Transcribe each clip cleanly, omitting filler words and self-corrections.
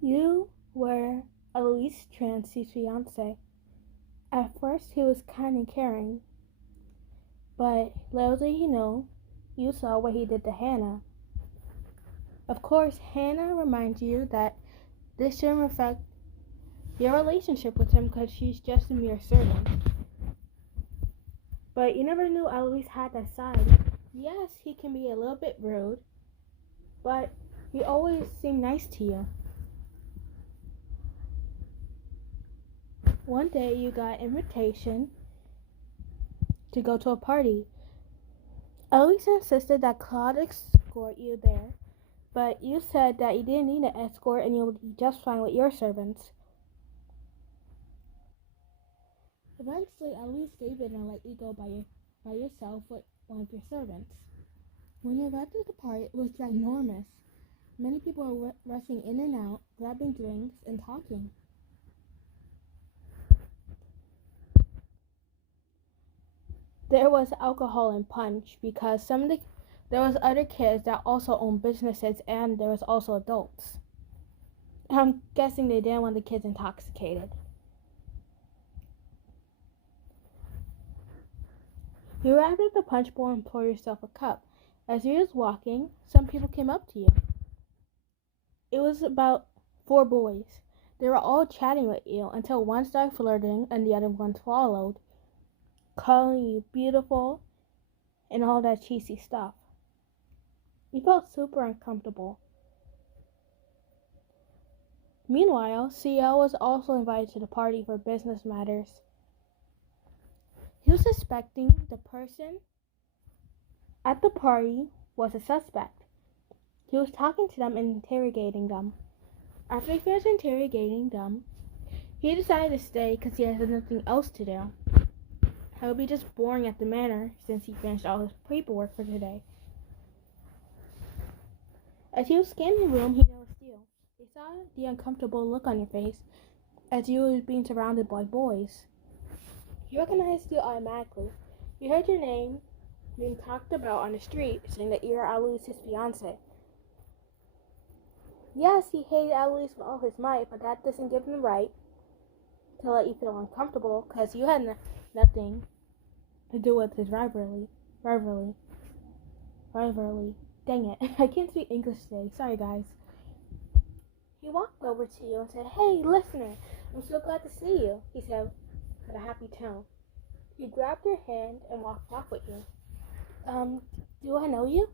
You were Eloise Trancy's fiance. At first, he was kind and caring, but little did he know, you saw what he did to Hannah. Of course, Hannah reminds you that this shouldn't affect your relationship with him because she's just a mere servant. But you never knew Eloise had that side. Yes, he can be a little bit rude, but he always seemed nice to you. One day you got an invitation to go to a party. Eloise insisted that Claude escort you there, but you said that you didn't need an escort and you would be just fine with your servants. Eventually, Eloise gave in and let you go by yourself with one of your servants. When you arrived at the party, it was ginormous. Many people were rushing in and out, grabbing drinks and talking. There was alcohol and punch because there was other kids that also owned businesses and there was also adults. I'm guessing they didn't want the kids intoxicated. You arrived at the punch bowl and poured yourself a cup. As you was walking, some people came up to you. It was about 4 boys. They were all chatting with you until one started flirting and the other one followed, calling you beautiful and all that cheesy stuff. You felt super uncomfortable. Meanwhile, Ciel was also invited to the party for business matters. He was suspecting the person at the party was a suspect. He was talking to them and interrogating them. After he finished interrogating them, he decided to stay because he had nothing else to do. It would be just boring at the manor since he finished all his paperwork for today. As he was scanning the room, he noticed you. He saw the uncomfortable look on your face as you were being surrounded by boys. He recognized you automatically. He heard your name being talked about on the street, saying that you're Eloise's fiance. Yes, he hated Eloise with all his might, but that doesn't give him the right to let you feel uncomfortable because you had nothing to do with his rivalry. Dang it, I can't speak English today. Sorry, guys. He walked over to you and said, "Hey, listener, I'm so glad to see you," he said with a happy tone. He grabbed your hand and walked off with you. Do I know you?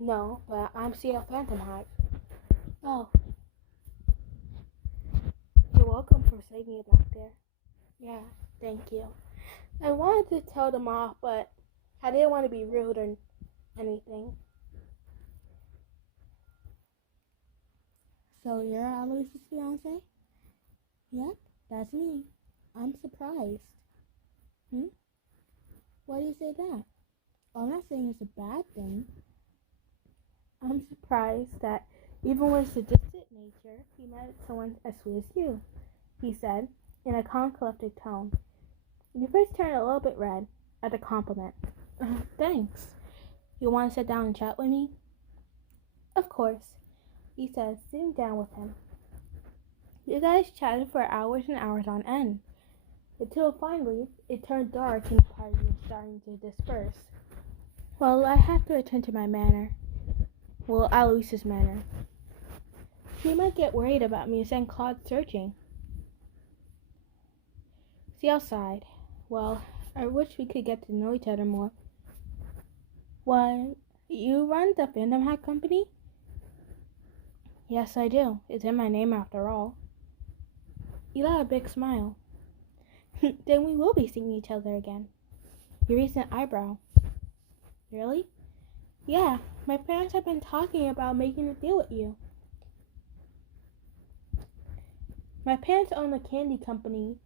No, but I'm Ciel Phantomhive. Oh, you're welcome for saving me back there. Yeah, thank you. I wanted to tell them off, but I didn't want to be rude or anything. So you're Eloise's fiance? Yep, that's me. I'm surprised. Why do you say that? I'm not saying it's a bad thing. I'm surprised that even with sadistic nature, he met someone as sweet as you, he said, in a calm, collected tone. Your face turned a little bit red at the compliment. Thanks. You want to sit down and chat with me? Of course, he said, sitting down with him. You guys chatted for hours and hours on end, until finally it turned dark and the party was starting to disperse. Well, I had to return to my manor. Well, Eloise's manor. She might get worried about me and send Claude searching. Ciel sighed. Well, I wish we could get to know each other more. What? You run the Phantomhive company? Yes, I do. It's in my name after all. You got a big smile. Then we will be seeing each other again. Your recent eyebrow. Really? Yeah, my parents have been talking about making a deal with you. My parents own a candy company,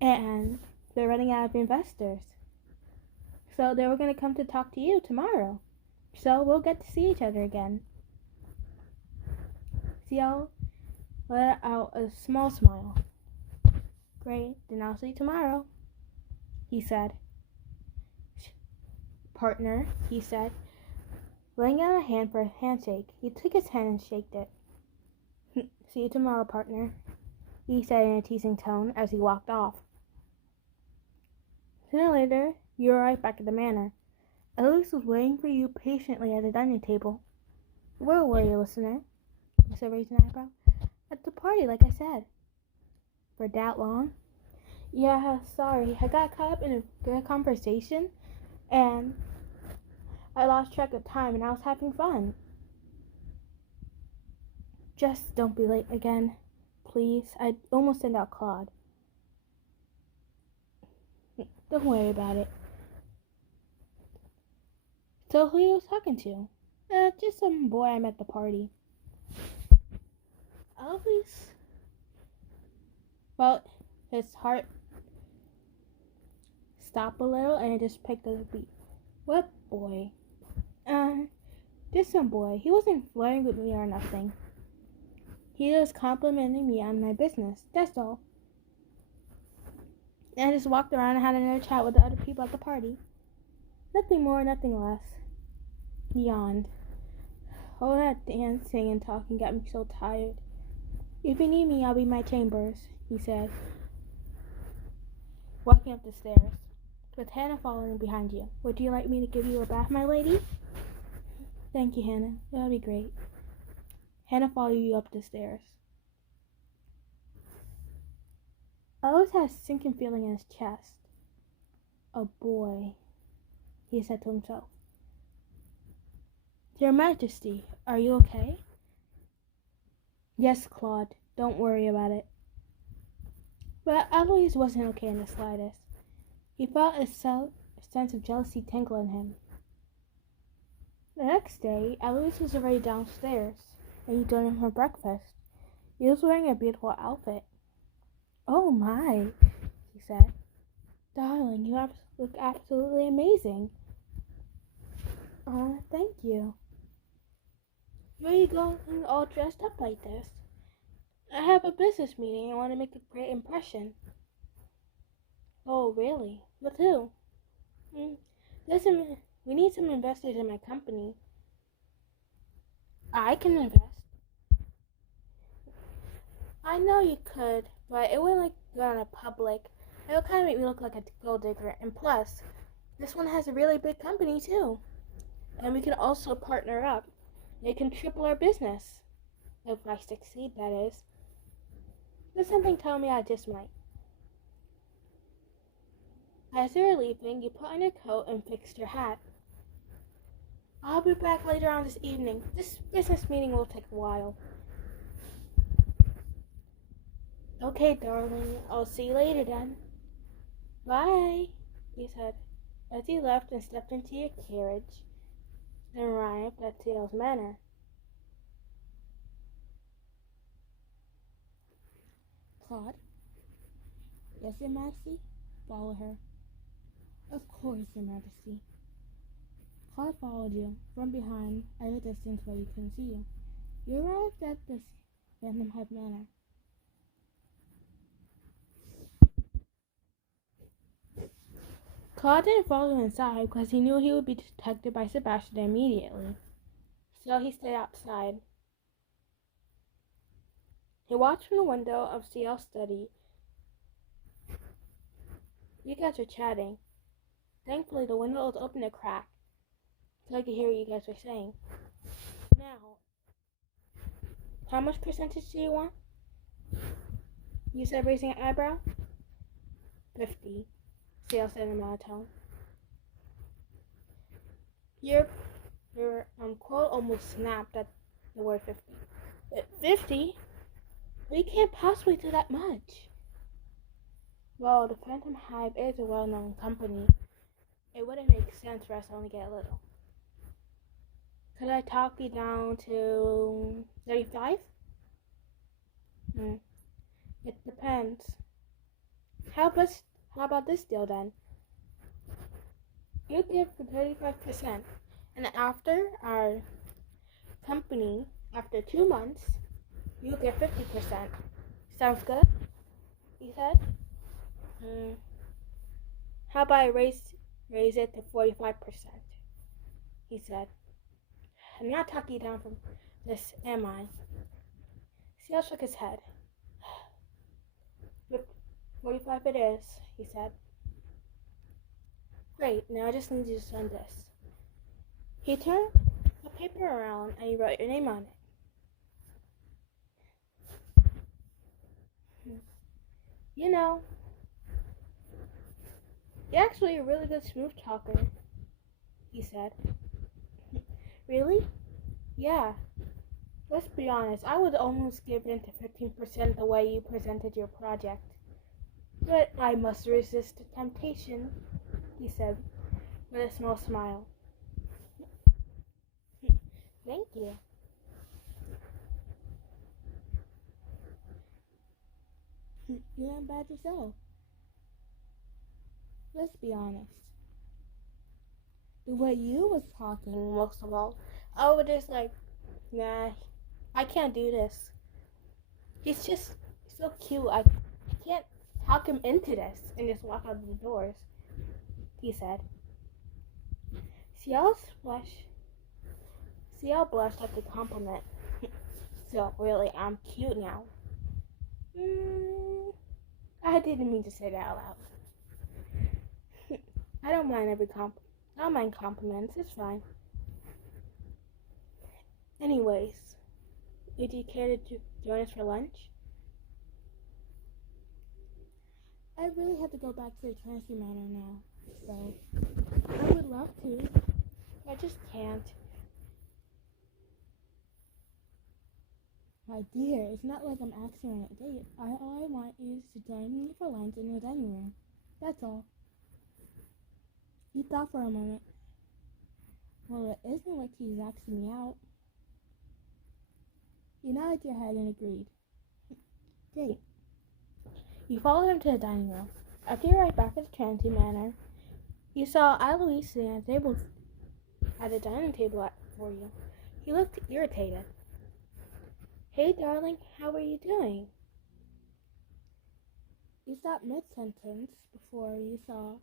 and they're running out of investors. So they were going to come to talk to you tomorrow. So we'll get to see each other again. Ciel let out a small smile. Great, then I'll see you tomorrow, he said. Partner, he said, laying out a hand for a handshake. He took his hand and shook it. See you tomorrow, partner, he said in a teasing tone as he walked off. Sooner or later, you arrived back at the manor. Eloise was waiting for you patiently at the dining table. Where were you, listener? I said, raising an eyebrow. At the party, like I said. For that long? Yeah, sorry. I got caught up in a good conversation, and I lost track of time, and I was having fun. Just don't be late again, please. I almost sent out Claude. Don't worry about it. So who you was talking to? Just some boy I met at the party. Always felt his heart stop a little, and it just picked up a beat. What boy? Just some boy. He wasn't flirting with me or nothing. He was complimenting me on my business. That's all. And I just walked around and had another chat with the other people at the party. Nothing more, nothing less. He yawned. All that dancing and talking got me so tired. If you need me, I'll be in my chambers, he said, walking up the stairs, with Hannah following behind you. Would you like me to give you a bath, my lady? Thank you, Hannah. That'll be great. Hannah followed you up the stairs. I always had a sinking feeling in his chest. A boy, he said to himself. Your Majesty, are you okay? Yes, Claude. Don't worry about it. But Eloise wasn't okay in the slightest. He felt a sense of jealousy tingle in him. The next day, Eloise was already downstairs, and he joined him for breakfast. He was wearing a beautiful outfit. Oh my, he said. Darling, you look absolutely amazing. Thank you. Where are you going all dressed up like this? I have a business meeting and I want to make a great impression. Oh, really? With who? Listen, we need some investors in my company. I can invest. I know you could, but it wouldn't go on a public. It would kind of make me look like a gold digger. And plus, this one has a really big company too. And we can also partner up. It can triple our business. If I succeed, that is. There's something telling me I just might. As you were leaving, you put on your coat and fixed your hat. I'll be back later on this evening. This business meeting will take a while. Okay, darling. I'll see you later then. Bye, he said, as he left and stepped into your carriage and arrived at Ciel's manor. Claude? Yes, Your Majesty? Follow her. Of course, Your Majesty. Claude followed you from behind at a distance where you couldn't see you. You arrived at the Phantomhive manor. Claude didn't follow inside because he knew he would be detected by Sebastian immediately, so he stayed outside. He watched from the window of Ciel's study. You guys were chatting. Thankfully, the window was open a crack, so I could hear what you guys were saying. Now, how much percentage do you want? You said, raising an eyebrow. 50. Ciel said in a monotone. Your quote almost snapped at the word 50. 50? We can't possibly do that much. Well, the Phantomhive is a well-known company. It wouldn't make sense for us to only get a little. Could I talk you down to 35? It depends. How about this deal then? You give 35%, and after our company, after 2 months, you get 50%. Sounds good? He said. How about I raise it to 45%? He said. I'm not talking down from this, am I? Ciel shook his head. But 45 it is, he said. Great, now I just need you to sign this. He turned the paper around and he wrote your name on it. You know, you're actually a really good smooth talker, he said. Really? Yeah. Let's be honest, I would almost give in to 15% the way you presented your project. But I must resist the temptation, he said, with a small smile. Thank you. You're not bad yourself. Let's be honest. The way you was talking, most of all, I was just like, nah, I can't do this. He's just so cute. I can't talk him into this and just walk out the doors, he said. Ciel blushed at the compliment. So, really, I'm cute now. I didn't mean to say that out loud. I don't mind compliments. It's fine. Anyways, would you care to join us for lunch? I really have to go back to the Trinity Manor now, so I would love to. I just can't. My dear, it's not like I'm asking on a date. All I want is to join me for lunch in the dining room. That's all. He thought for a moment. Well, it isn't like he's asking me out. You nodded your head and agreed. Great. You followed him to the dining room. After you arrived back at the Trinity Manor, you saw Alois sitting at a dining table for you. He looked irritated. Hey, darling, how are you doing? You stopped mid-sentence before you saw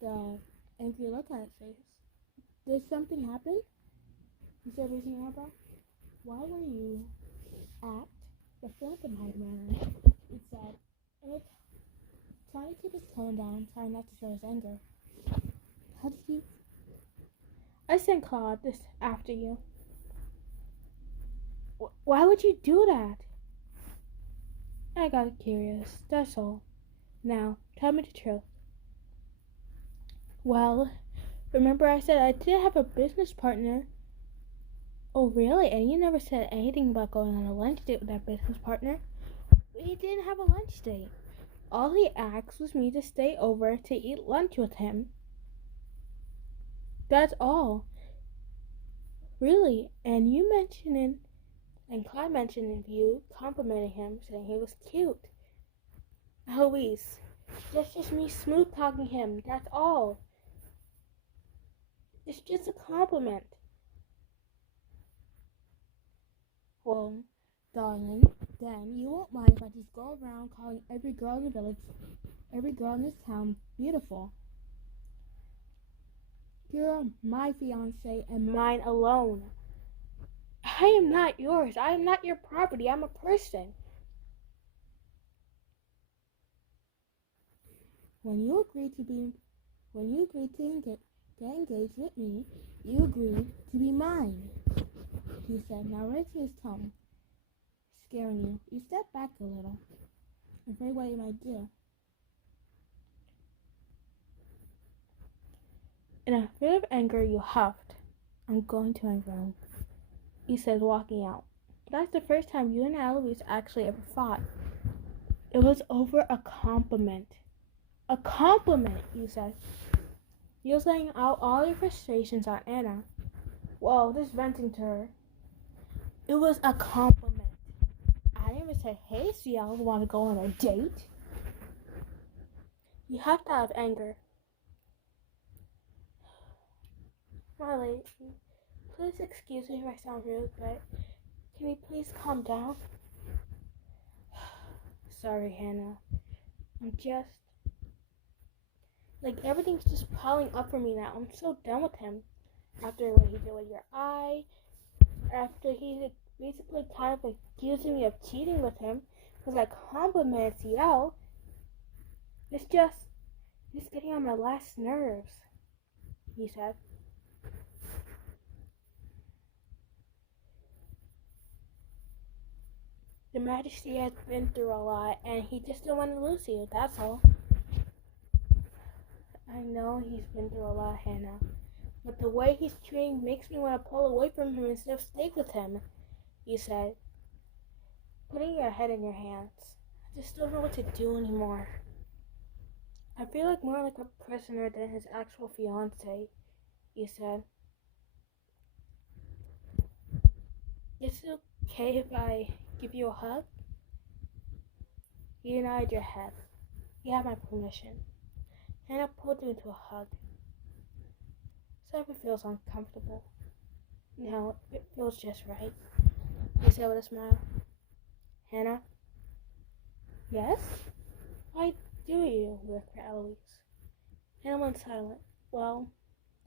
the angry look on his face. Did something happen? Is everything all right? Why were you at the Phantomhive manor? He said, and trying to keep his tone down, trying not to show his anger. How did you? I sent Claude this after you. Why would you do that? I got curious, that's all. Now, tell me the truth. Well, remember I said I did have a business partner? Oh, really? And you never said anything about going on a lunch date with that business partner? We didn't have a lunch date. All he asked was me to stay over to eat lunch with him. That's all. Really? And you mentioning, and Claude mentioned you complimenting him, saying he was cute. Eloise, that's just me smooth talking him. That's all. It's just a compliment. Well, darling, then you won't mind if I just go around calling every girl in the village, every girl in this town beautiful. You're my fiancé and mine alone. I am not yours. I am not your property. I'm a person. When you agreed to get engaged with me, you agreed to be mine, he said, now raising his tone, scaring you. You stepped back a little, afraid what you might do. In a fit of anger, you huffed. I'm going to my room, he said, walking out. That's the first time you and Alois actually ever fought. It was over a compliment. A compliment, you said. You was letting out all your frustrations on Anna. Whoa, just venting to her. It was a compliment. I never said, hey, Ciel, want to go on a date? You huffed out of anger. My lady, please excuse me if I sound rude, but can you please calm down? Sorry, Hannah. I'm just... like, everything's just piling up for me now. I'm so done with him. After what he did with your eye, after he basically kind of accusing me of cheating with him because I complimented Ciel. It's getting on my last nerves, he said. The Majesty has been through a lot, and he just didn't want to lose you, that's all. I know he's been through a lot, Hannah. But the way he's treating makes me want to pull away from him instead of stay with him, he said, putting your head in your hands. I just don't know what to do anymore. I feel like more like a prisoner than his actual fiancé, he said. Is it okay if I give you a hug? You nodded your head. You have my permission. Hannah pulled you into a hug. Sorry if it feels uncomfortable. No, it feels just right, he said with a smile. Hannah? Yes? Why do you work for Eloise? Hannah went silent. Well,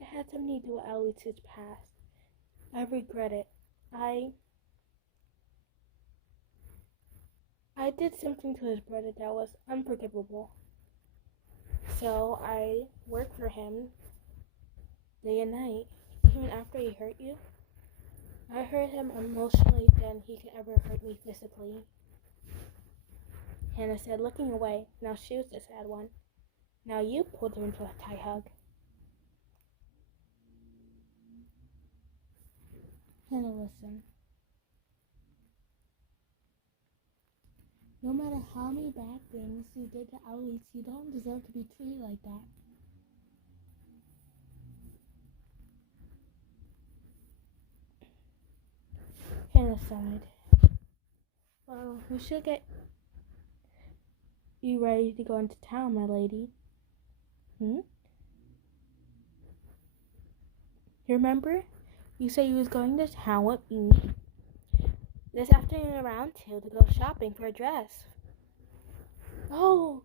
it had something to do with Eloise's past. I regret it. I did something to his brother that was unforgivable. So I worked for him day and night, even after he hurt you. I hurt him emotionally than he could ever hurt me physically, Hannah said, looking away. Now she was the sad one. Now you pulled her into a tight hug. Hannah, listen. No matter how many bad things you did to Eloise, you don't deserve to be treated like that. Hannah sighed. Well, we should get you ready to go into town, my lady. You remember? You said you was going to town with me this afternoon around 2 to go shopping for a dress. Oh,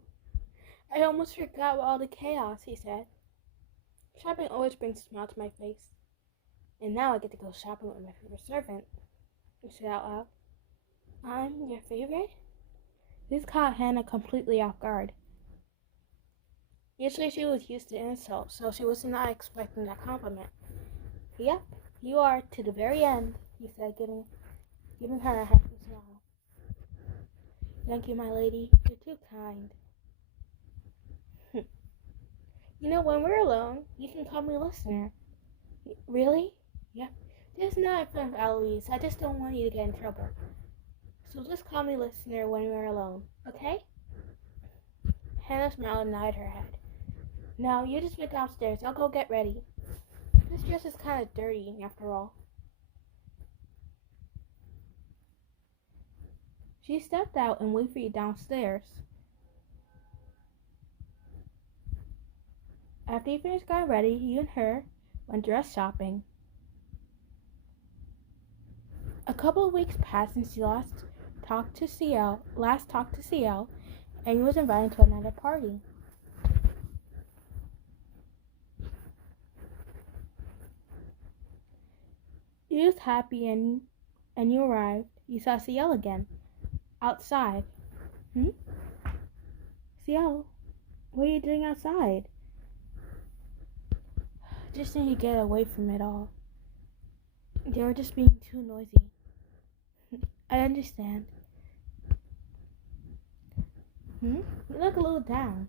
I almost forgot all the chaos, he said. Shopping always brings a smile to my face. And now I get to go shopping with my favorite servant, he said out loud. I'm your favorite? This caught Hannah completely off guard. Usually she was used to insults, so she was not expecting that compliment. Yep, you are to the very end, he said, giving her a happy smile. Thank you, my lady. You're too kind. You know, when we're alone, you can call me listener. Really? Yeah. Just not in front of Eloise. I just don't want you to get in trouble. So just call me listener when we're alone, okay? Hannah smiled and nodded her head. Now, you just wait downstairs. I'll go get ready. This dress is kind of dirty, after all. She stepped out and waited for you downstairs. After you finished getting ready, you and her went dress shopping. A couple of weeks passed since you last talked to Ciel, and you was invited to another party. You was happy and you arrived. You saw Ciel again. Outside. Ciel, what are you doing outside? Just need to get away from it all. They were just being too noisy. I understand. You look a little down,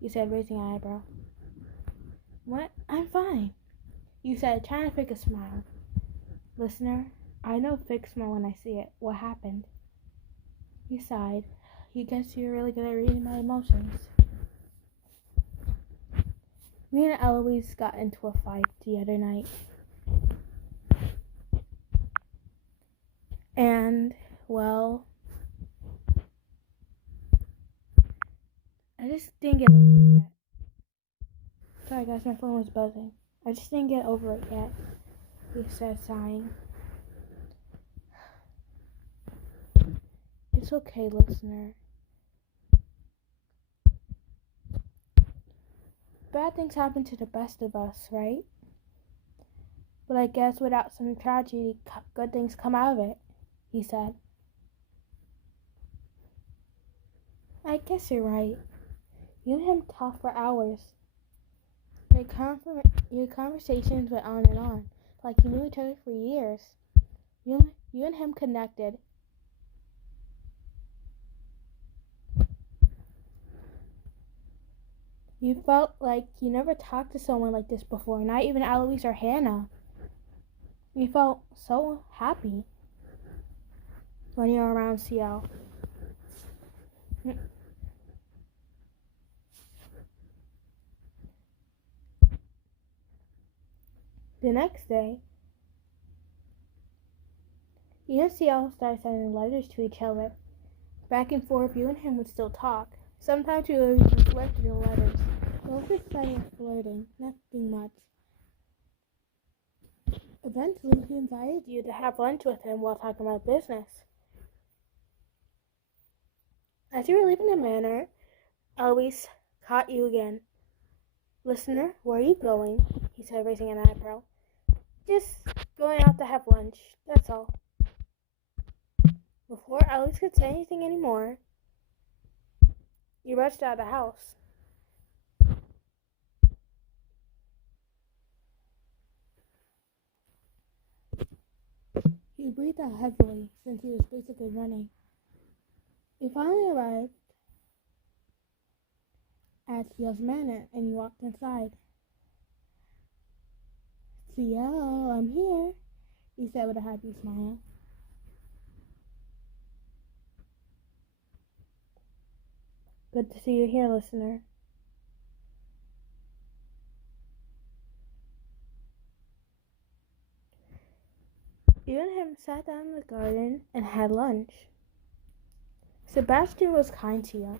you said, raising an eyebrow. What? I'm fine, you said, trying to fake a smile. Listener, I know fake smile when I see it. What happened? He sighed. You guess you're really good at reading my emotions. Me and Eloise got into a fight the other night. And, well, I just didn't get over it yet. Sorry guys, my phone was buzzing. I just didn't get over it yet, he said, sighing. It's okay, listener. Bad things happen to the best of us, right? But I guess without some tragedy, good things come out of it, he said. I guess you're right. You and him talked for hours. Your conversations went on and on, like you knew each other for years. You and him connected. You felt like you never talked to someone like this before, not even Eloise or Hannah. You felt so happy when you were around Ciel. The next day, you and Ciel started sending letters to each other. Back and forth, you and him would still talk. Sometimes you would even flirt through the letters. It was just funny flirting, nothing much. Eventually, he invited you to have lunch with him while talking about business. As you were leaving the manor, Eloise caught you again. Listener, where are you going? He said, raising an eyebrow. Just going out to have lunch, that's all. Before Eloise could say anything anymore, you rushed out of the house. He breathed out heavily since he was basically running. You finally arrived at Ciel's manor and you walked inside. Ciel, I'm here, he said with a happy smile. Good to see you here, listener. You and him sat down in the garden and had lunch. Sebastian was kind to you.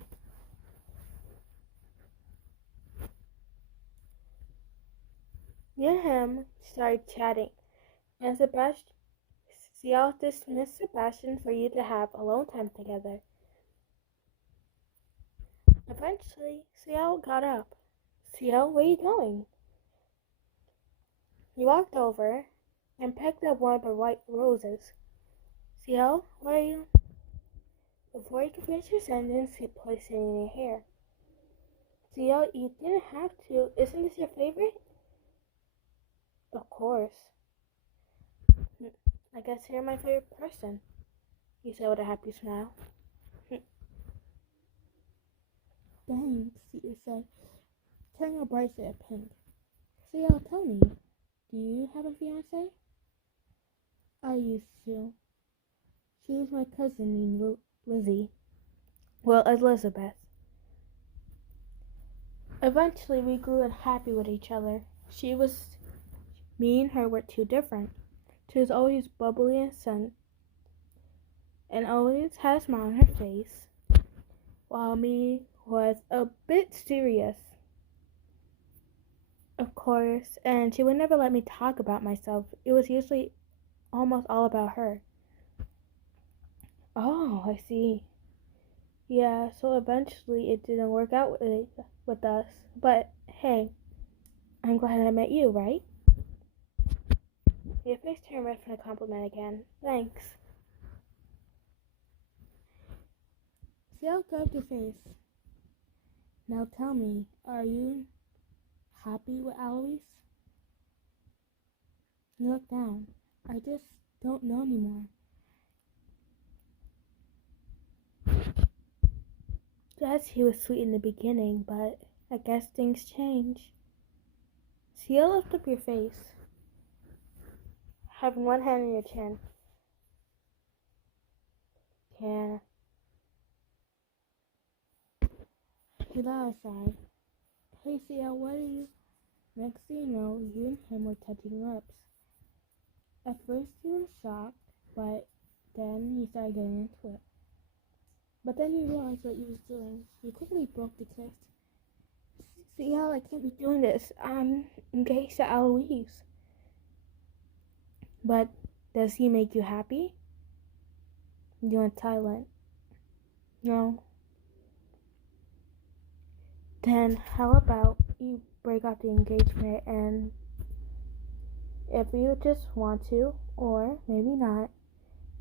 You and him started chatting, and Ciel dismissed Sebastian for you to have alone time together. Eventually, Ciel got up. Ciel, where are you going? You walked over and picked up one of the white roses. Ciel, where are you? Before you could finish your sentence, he placed it in your hair. Ciel, you didn't have to. Isn't this your favorite? Of course. I guess you're my favorite person, he said with a happy smile. Thanks, Ciel said, turning your bracelet pink. Ciel, tell me, do you have a fiancé? I used to. She was my cousin named Lizzie. Well, Elizabeth. Eventually, we grew unhappy with each other. Me and her were too different. She was always bubbly and sun, and always had a smile on her face, while me was a bit serious, of course, and she would never let me talk about myself. It was usually almost all about her. Oh, I see. Yeah, so eventually it didn't work out with us. But hey, I'm glad I met you, right? Your face turned red from the compliment again. Thanks. Ciel grabbed your face. Now tell me, are you happy with Eloise? You look down. I just don't know anymore. Yes, he was sweet in the beginning, but I guess things change. Ciel, lift up your face, having one hand on your chin. Yeah. He let out a sigh. Hey, Ciel, what are you? Next thing you know, you and him were touching lips. At first you were shocked, but then you started getting into it. But then you realized what you was doing. You quickly broke the kiss. Ciel, I can't be doing this. I'm engaged to Eloise. But does he make you happy? You went silent. No. Then how about you break off the engagement and If you just want to, or maybe not,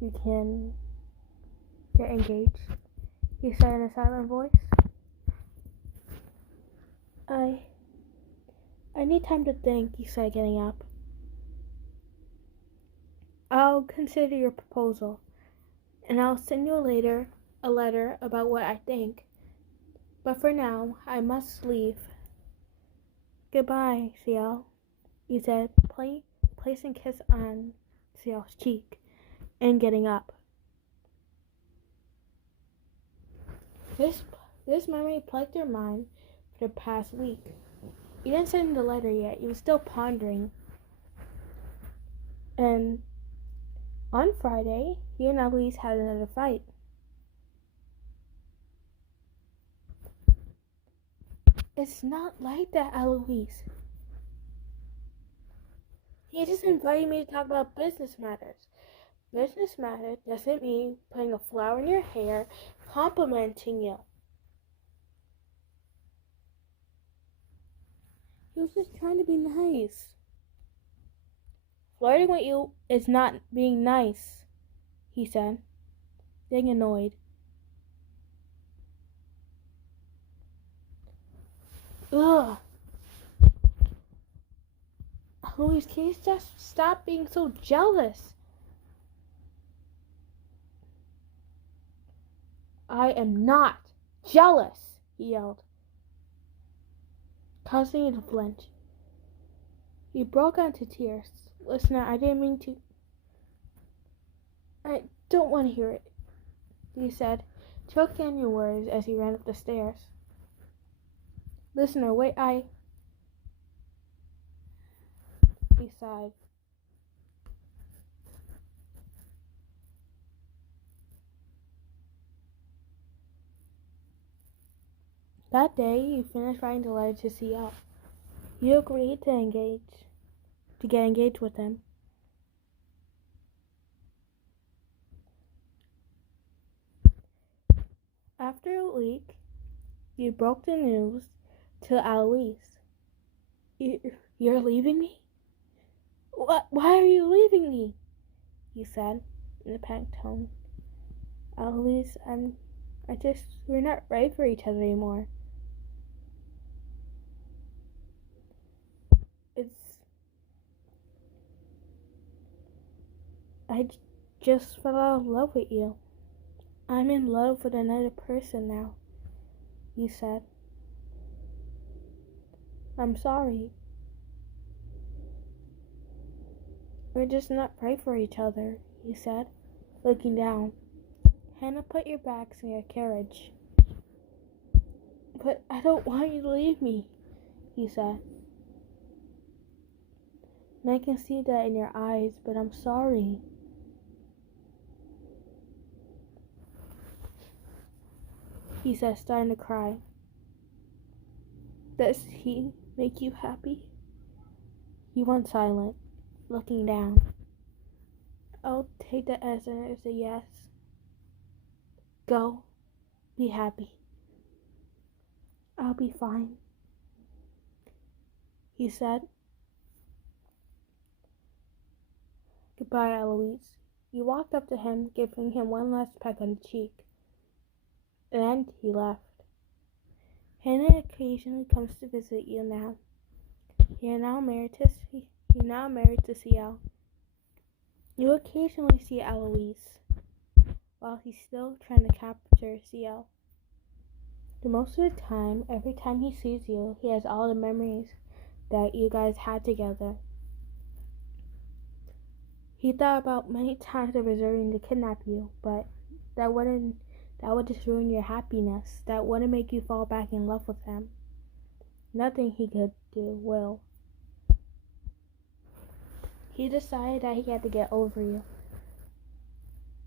you can get engaged, he said in a silent voice. I need time to think, he said, getting up. I'll consider your proposal, and I'll send you a letter about what I think. But for now, I must leave. Goodbye, Ciel, he said, placing a kiss on Ciel's cheek and getting up. This memory plagued her mind for the past week. He didn't send the letter yet. He was still pondering. And on Friday, he and Eloise had another fight. It's not like that, Eloise. He just invited me to talk about business matters. Business matters doesn't mean putting a flower in your hair, complimenting you. He was just trying to be nice. Flirting with you is not being nice, he said, getting annoyed. Ugh. Eloise, can you just stop being so jealous? I am not jealous, he yelled, causing her to flinch. He broke into tears. Listen, I didn't mean to. I don't want to hear it, he said, choking on your words as he ran up the stairs. Listener, wait, he sighed. That day, he finished writing the letter to Ciel. He agreed to get engaged with him. After a week, he broke the news to Eloise. You're leaving me? What? Why are you leaving me? He said in a panicked tone. Eloise, we're not right for each other anymore. I just fell out of love with you. I'm in love with another person now, he said. I'm sorry. We're just not right for each other, he said, looking down. Hannah, put your bags in your carriage. But I don't want you to leave me, he said. And I can see that in your eyes, but I'm sorry. He said, starting to cry. Does he make you happy? He went silent, looking down. I'll take that as a yes. Go. Be happy. I'll be fine, he said. Goodbye, Eloise. He walked up to him, giving him one last peck on the cheek. And he left. Hannah occasionally comes to visit you now. You're now married to Ciel. You occasionally see Eloise, while he's still trying to capture Ciel. The most of the time, every time he sees you, he has all the memories that you guys had together. He thought about many times of reserving to kidnap you, but that would just ruin your happiness. That wouldn't make you fall back in love with him. Nothing he could do will. He decided that he had to get over you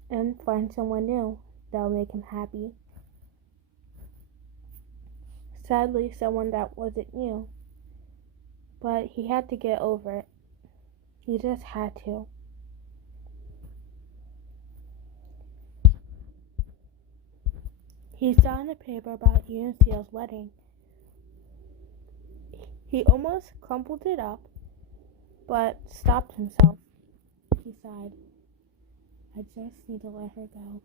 and find someone new that will make him happy. Sadly, someone that wasn't you. But he had to get over it. He just had to. He saw in the paper about you and Ciel's wedding. He almost crumpled it up but stopped himself. He sighed. I just need to let her go.